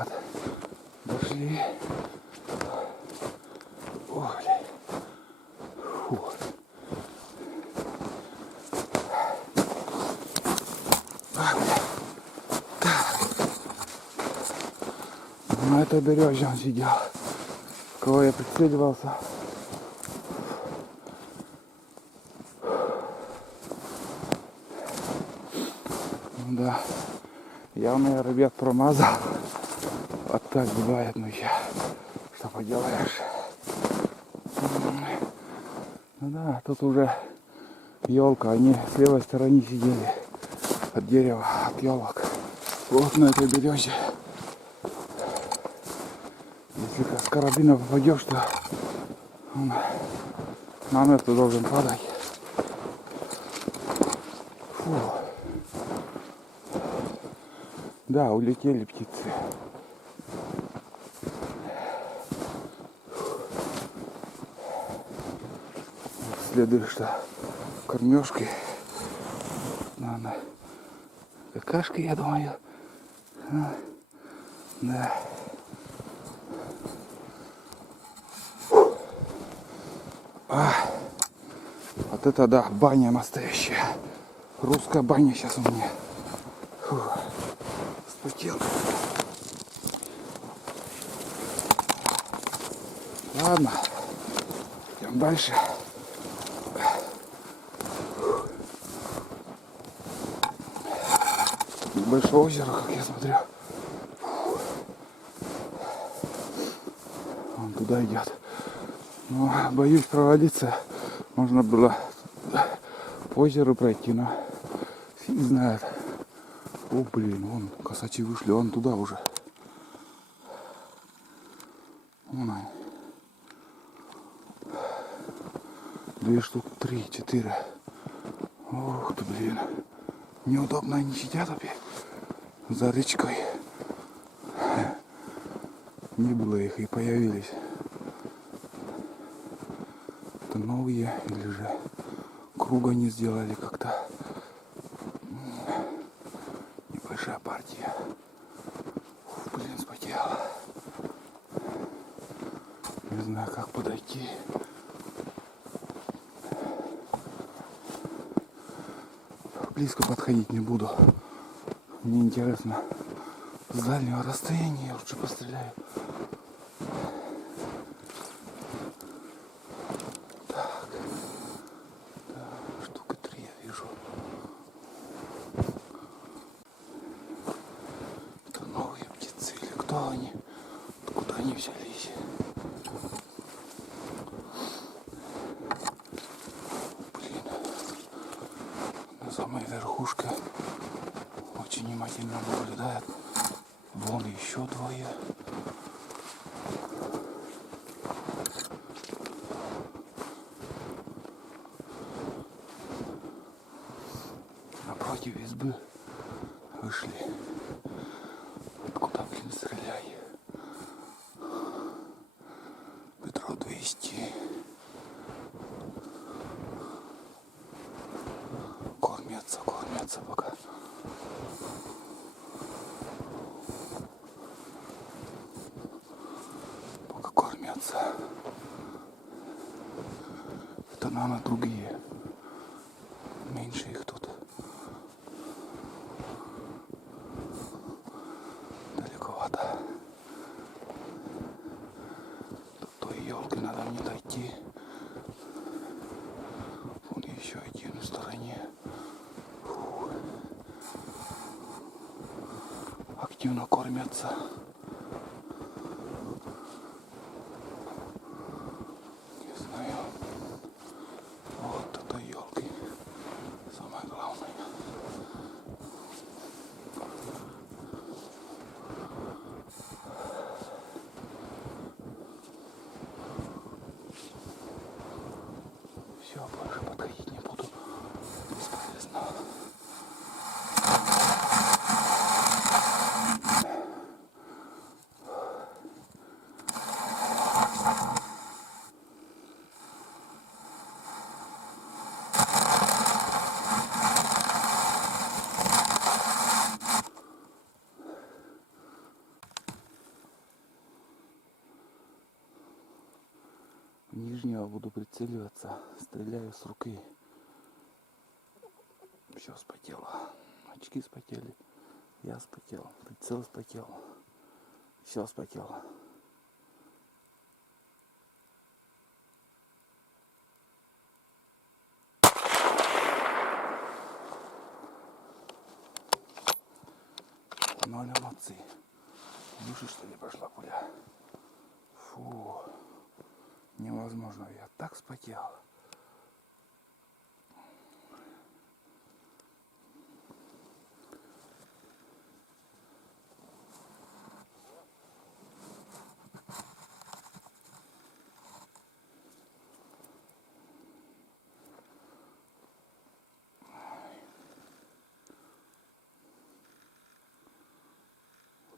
Вот. Дошли. Ой. Фу. На этой березе он сидел, в кого я прицеливался. Ну да, явно я, ребят, промазал. Вот так бывает, ну я, что поделаешь. Ну да, тут уже елка, они с левой стороны сидели от дерева, от елок. Вот на этой березе. Если с карабина попадешь, то он намертво должен падать. Фу. Да, улетели птицы. Следует, что кормежкой, наверное, какашки, я думаю. Да. Вот это да, баня настоящая. Русская баня сейчас у меня. Фу. Вспотел. Ладно, идем дальше. Большое озеро, как я смотрю. Вон туда идет. Но боюсь провалиться. Можно было по озеру пройти, но фиг знает. О, блин, вон косачи вышли, вон туда уже. Вон они. 2 штук, 3, 4. Ух ты, блин. Неудобно они сидят опять за речкой. Не было их и появились. Это новые или же круга не сделали как-то. Небольшая партия. Ух, блин, спотела. Не знаю, как подойти. Близко подходить не буду. Мне интересно. С дальнего расстояния я лучше постреляю. Так. Да, штука 3 я вижу. Это новые птицы или кто они? Откуда они взялись? Блин. На самой верхушке очень внимательно наблюдает. Вон еще 2. Напротив избы вышли. Откуда, блин, стреляй? Метров 200. Кормятся пока. Кормятся. Это, наверное, другие. Меньше их тут. Далековато. До той елки надо мне дойти. Вон еще один в стороне. Фу. Активно кормятся. Все, больше подходить не буду. Бесполезно. нижнего буду прицеливаться. Стреляю с руки. Все спотело. Очки спотели. Я спотел. Прицел спотел. Все спотело. Ноль эмоций. В душе, что ли, пошла пуля? Фу. Невозможно. Я так спотел.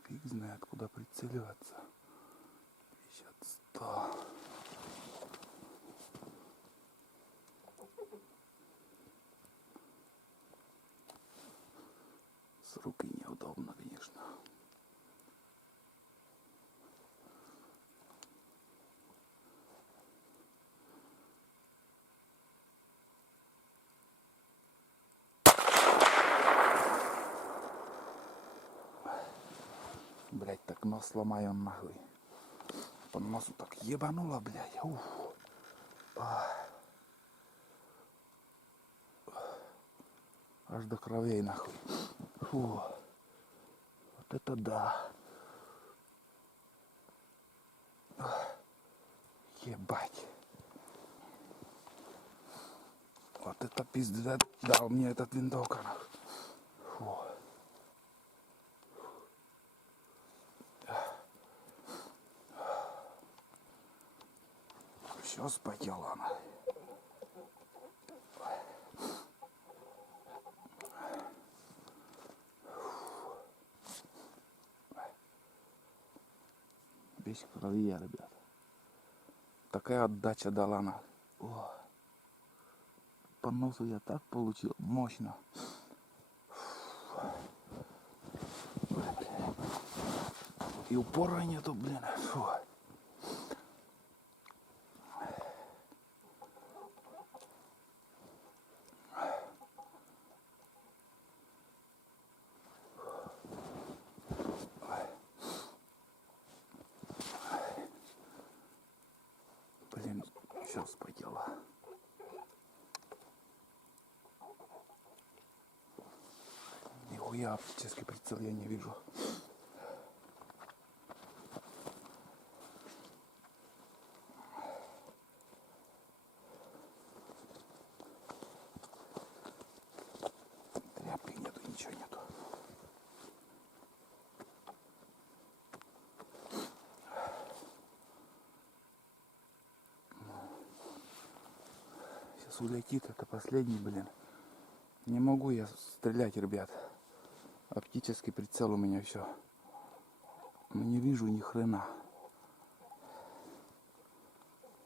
Фиг знает, куда прицеливаться. 50, 100. С руки неудобно, конечно. Блять, так нос сломаю нахуй. По носу так ебануло, блядь. Ух. Аж до кровей нахуй. Фу. Вот это да. Ебать. Вот это пиздец дал мне этот винтовка. Фу. Все спотело она. Весь в крови я, ребят. Такая отдача дала она. О. По носу я так получил. Мощно. И упора нету, блин. Фу. Блин, все спотело. Нихуя оптический прицел я не вижу. Тряпки нету, ничего нету. Сейчас улетит, это последний, блин. Не могу я стрелять, ребят. Оптический прицел у меня все. Не вижу ни хрена.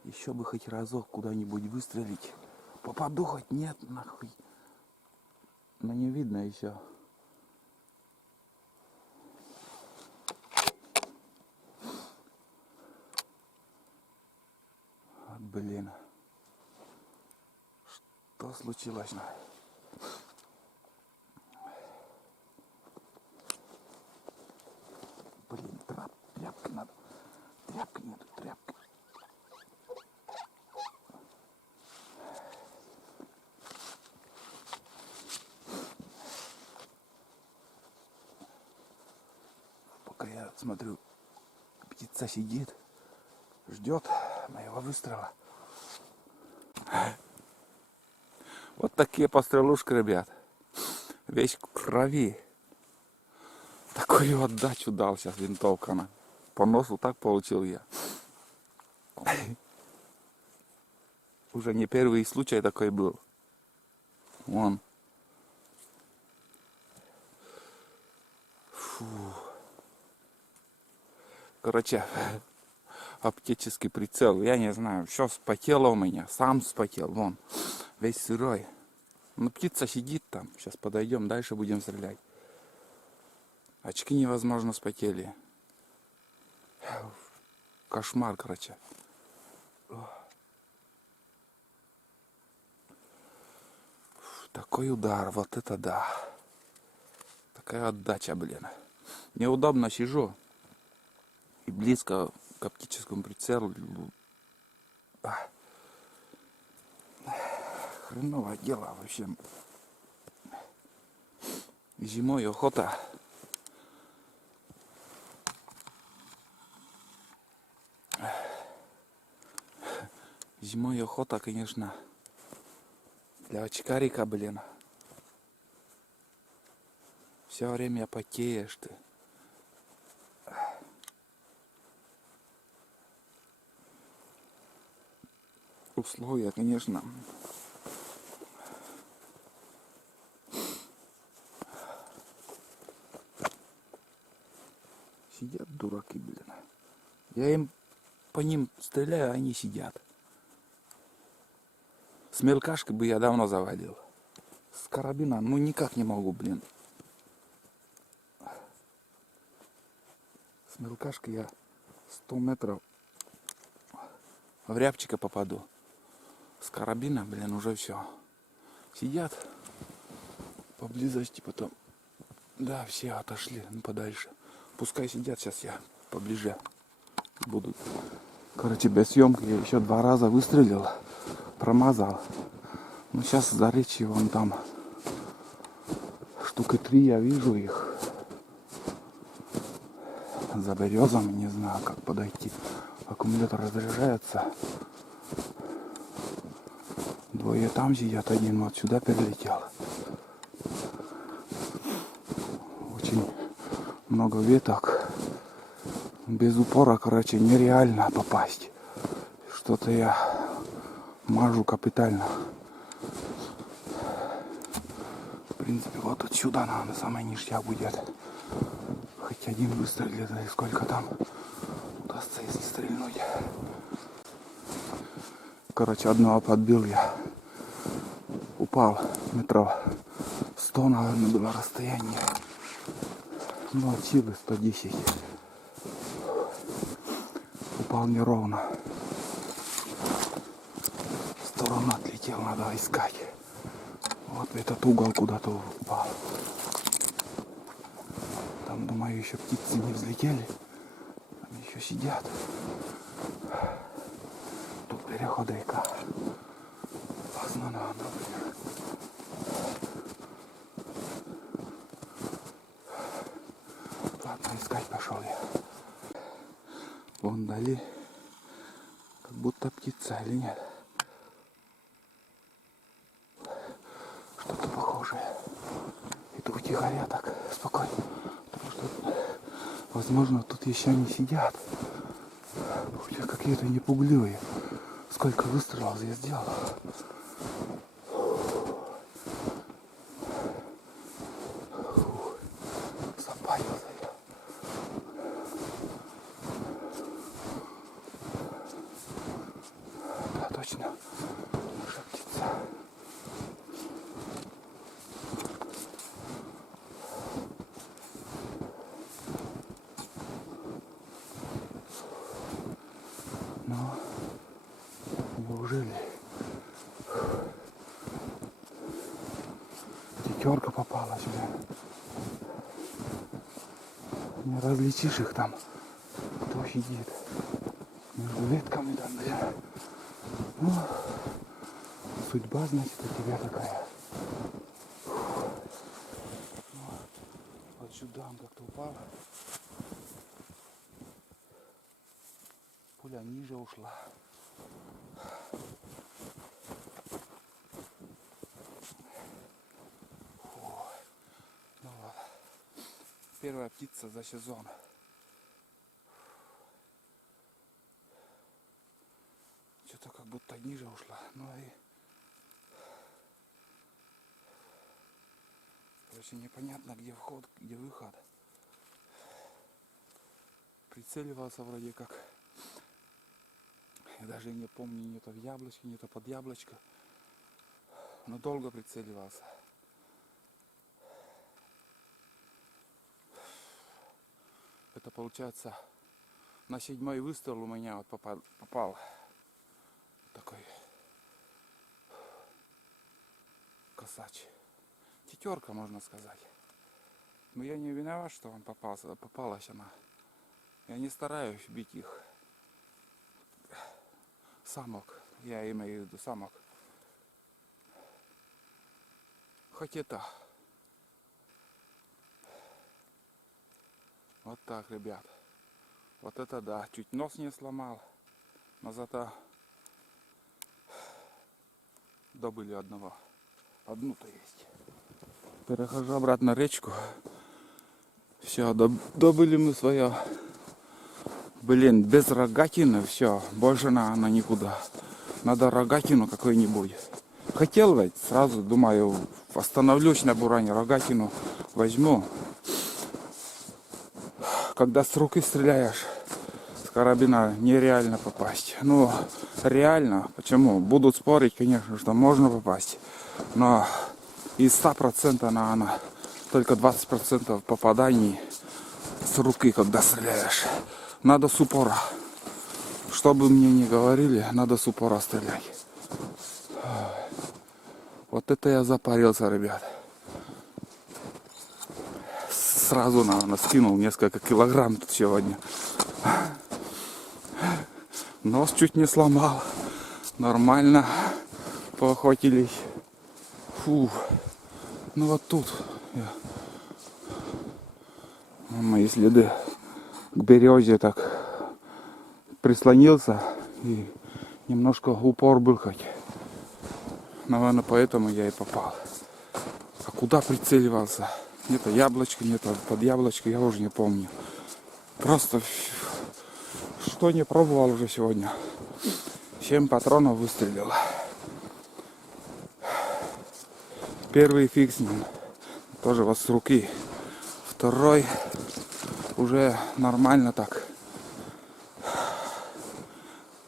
Еще бы хоть разок куда-нибудь выстрелить. Попаду хоть нет, нахуй. Но не видно еще. Вот, блин. Что случилось? Блин, тряпки надо. Тряпки нету, тряпки. Пока я смотрю, птица сидит, ждет моего выстрела. Вот такие пострелушки, ребят. Весь в крови. Такую отдачу дал сейчас винтовка. Она. По носу так получил я. Уже не первый случай такой был. Вон. Фу. Короче, оптический прицел. Я не знаю, все спотело у меня. Сам спотел. Вон. Весь сырой. Ну, птица сидит там. Сейчас подойдем, дальше будем стрелять. Очки невозможно спотели. Кошмар, короче. Такой удар, вот это да. Такая отдача, блин. Неудобно сижу. И близко к оптическому прицелу. Хреновое дело вообще. Зимой охота. Зимой охота, конечно, для очкарика, блин. Все время потеешь ты. Условия, конечно. Сидят дураки, блин. Я им по ним стреляю, а они сидят. С мелкашкой бы я давно завалил. С карабина, ну никак не могу, блин. С мелкашкой я 100 метров в рябчика попаду. С карабина, блин, уже все. Сидят поблизости, потом. Да, все отошли, ну подальше. Пускай сидят, сейчас я поближе буду. Короче, без съемки я еще 2 раза выстрелил, промазал. Ну сейчас за речью вон там штуки 3 я вижу их. За березами, не знаю, как подойти. Аккумулятор разряжается. 2 там сидят, 1 вот сюда перелетел. Очень много веток. Без упора, короче, нереально попасть. Что-то я мажу капитально. В принципе, вот отсюда на самый ништяк будет. Хоть 1 выстрелит, и сколько там удастся, если стрельнуть. Короче, одного подбил я. Упал метров 100, наверное, было расстояние. Ну, от силы 110. Упал неровно. В сторону отлетел, надо искать. Вот этот угол куда-то упал. Там, думаю, еще птицы не взлетели. Там еще сидят. Тут переход река. Опасно надо, блин. Ладно, искать пошел я. Вон дали. Как будто птица или нет. Что-то похожее. Иду втихаря так, спокойно. Потому что, возможно, тут еще не сидят. Какие-то непугливые. Сколько выстрелов я сделал. Запарился я. Да, точно. Наша птица. Но неужели пятерка попала сюда? Не различишь их там, кто сидит между ветками там, бля. Ну, судьба, значит, у тебя такая. Вот сюда он как-то упал. Пуля ниже ушла. Ну вот. Первая птица за сезон. Что-то как будто ниже ушла. Ну и... Короче, непонятно, где вход, где выход. Прицеливался вроде как. Я даже не помню, не то в яблочко, не то под яблочко. Но долго прицеливался. Это получается на 7-й выстрел у меня вот попал такой косач. Тетерка, можно сказать. Но я не виноват, что он попалась она. Я не стараюсь бить их. Самок. Я имею в виду самок. Хоть это. Вот так, ребят. Вот это да. Чуть нос не сломал. Но зато добыли одного. Одну-то есть. Перехожу обратно в речку. Все, добыли мы свое. Блин, без рогатины все. Больше она никуда. Надо рогатину какой-нибудь. Хотел ведь, сразу думаю, остановлюсь на буране, рогатину возьму. Когда с руки стреляешь, с карабина нереально попасть. Ну, реально. Почему? Будут спорить, конечно, что можно попасть. Но из 100% она только 20% попаданий с руки, когда стреляешь. Надо с упора. Что бы мне ни говорили, надо с упора стрелять. Вот это я запарился, ребят. Сразу, наверное, скинул несколько килограмм тут сегодня. Нос чуть не сломал. Нормально поохотились. Фу. Ну вот тут мои следы к березе так прислонился и немножко упор был хоть. Наверное, поэтому я и попал. А куда прицеливался? Где-то яблочко, где-то под яблочко, я уже не помню. Просто что не пробовал уже сегодня. 7 патронов выстрелил. Первый фиг с ним. Тоже вот с руки. Второй уже нормально так.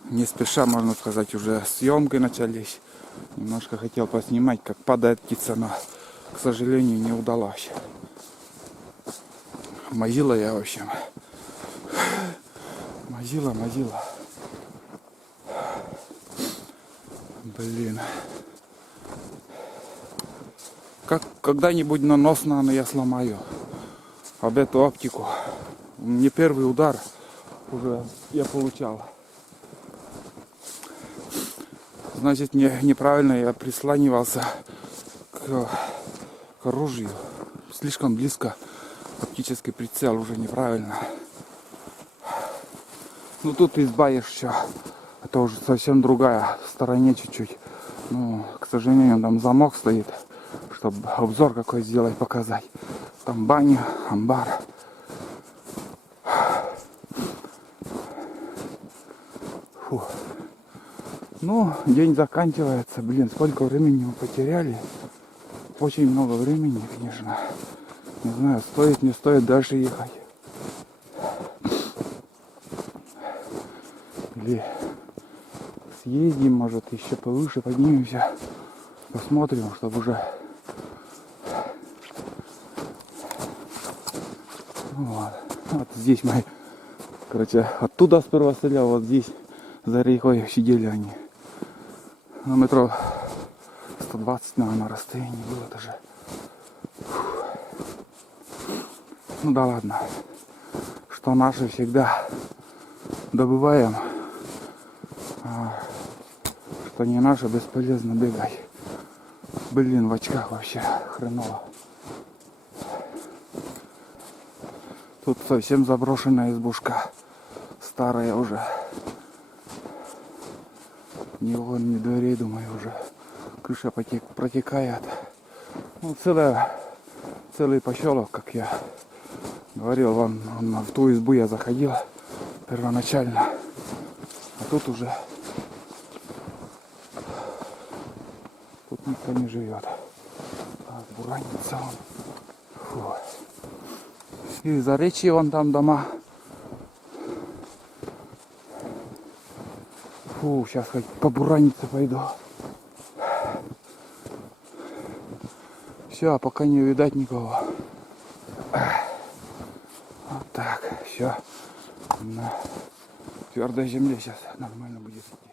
Не спеша, можно сказать, уже съемки начались. Немножко хотел поснимать, как падает птица, но, к сожалению, не удалось. Мазила я, в общем. Мазила. Блин. Как когда-нибудь на нос, наверное, я сломаю. Об эту оптику. Не первый удар уже я получал. Значит, неправильно я прислонивался к оружию. Слишком близко. Оптический прицел уже неправильно. Ну тут избавишь еще. Это уже совсем другая. В стороне чуть-чуть. Ну, к сожалению, там замок стоит. Чтобы обзор какой сделать, показать. Там баня, амбар. Фу. Ну, день заканчивается. Блин, сколько времени мы потеряли. Очень много времени, конечно. Не знаю, стоит, не стоит дальше ехать. Или съездим, может, еще повыше поднимемся. Посмотрим, чтобы уже... Вот. Вот здесь мы, короче, оттуда сперва стрелял, вот здесь за рекой сидели они. На метров 120, наверное, расстояние было даже. Ну да ладно. Что наши всегда добываем, а что не наши, бесполезно бегать. Блин, в очках вообще хреново. Тут совсем заброшенная избушка. Старая уже. Ни окон, ни дверей, думаю, уже. Крыша протекает. Ну, целый поселок, как я говорил вам. В ту избу я заходил первоначально. А тут уже... Тут никто не живет. Так, буранится он. Фу. И за речи вон там дома. Фу, сейчас хоть по буранице пойду. Все, пока не видать никого. Вот так, все. На твердой земле сейчас нормально будет идти.